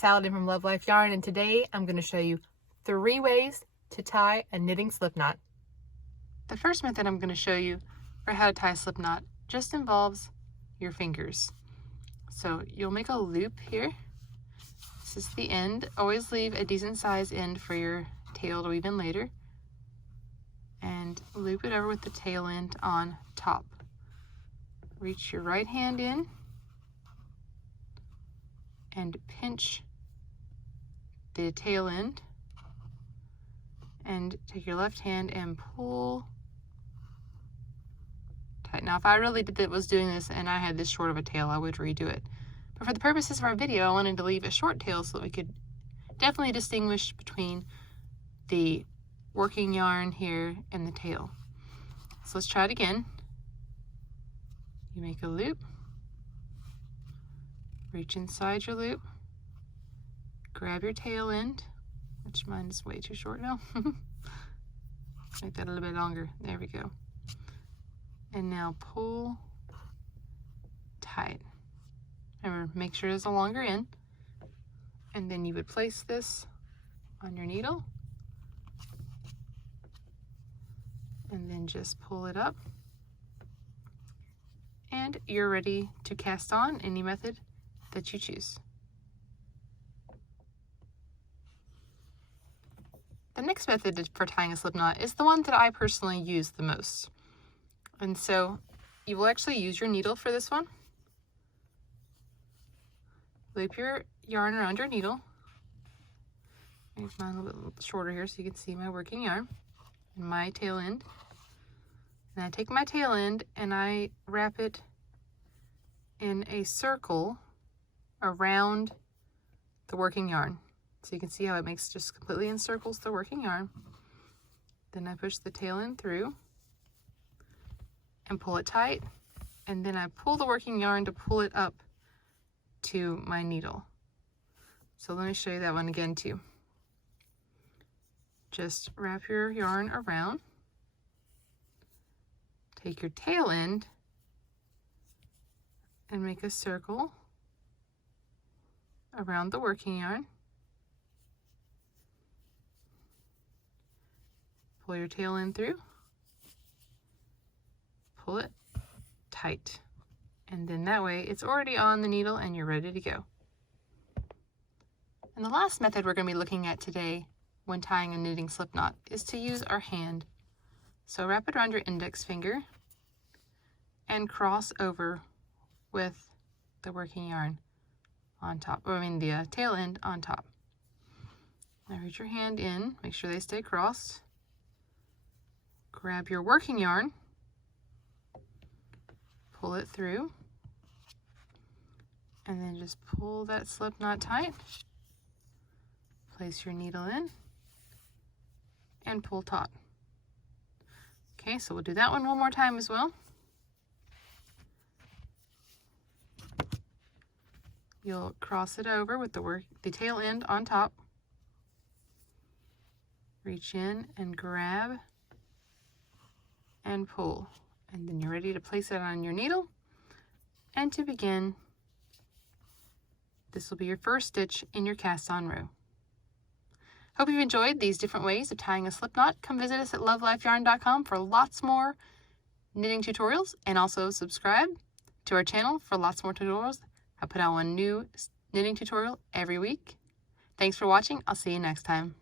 Saladin from Love.Life.Yarn, and today I'm going to show you 3 ways to tie a knitting slip knot. The first method I'm going to show you for how to tie a slip knot just involves your fingers. So you'll make a loop here. This is the end. Always leave a decent size end for your tail to weave in later. And loop it over with the tail end on top. Reach your right hand in and pinch the tail end, and take your left hand and pull tight. Now if I really was doing this and I had this short of a tail, I would redo it. But for the purposes of our video, I wanted to leave a short tail so that we could definitely distinguish between the working yarn here and the tail. So let's try it again. You make a loop, reach inside your loop, grab your tail end, which mine is way too short now. Make that a little bit longer. There we go. And now pull tight. Remember, make sure there's a longer end. And then you would place this on your needle. And then just pull it up. And you're ready to cast on any method that you choose. The next method for tying a slip knot is the one that I personally use the most. And so you will actually use your needle for this one. Loop your yarn around your needle. Make mine a little bit shorter here so you can see my working yarn and my tail end. And I take my tail end and I wrap it in a circle around the working yarn. So you can see how it makes just completely encircles the working yarn. Then I push the tail end through and pull it tight. And then I pull the working yarn to pull it up to my needle. So let me show you that one again too. Just wrap your yarn around. Take your tail end and make a circle around the working yarn. Pull your tail end through, pull it tight, and then that way it's already on the needle and you're ready to go. And the last method we're going to be looking at today when tying a knitting slip knot is to use our hand. So wrap it around your index finger and cross over with the working yarn on top, the tail end on top. Now reach your hand in, make sure they stay crossed. Grab your working yarn, pull it through, and then just pull that slip knot tight. Place your needle in and pull taut. Okay, so we'll do that one more time as well. You'll cross it over with the tail end on top. Reach in and grab and pull. And then you're ready to place it on your needle. And to begin, this will be your first stitch in your cast on row. Hope you've enjoyed these different ways of tying a slip knot. Come visit us at Love.Life.Yarn.com for lots more knitting tutorials, and also subscribe to our channel for lots more tutorials. I put out one new knitting tutorial every week. Thanks for watching. I'll see you next time.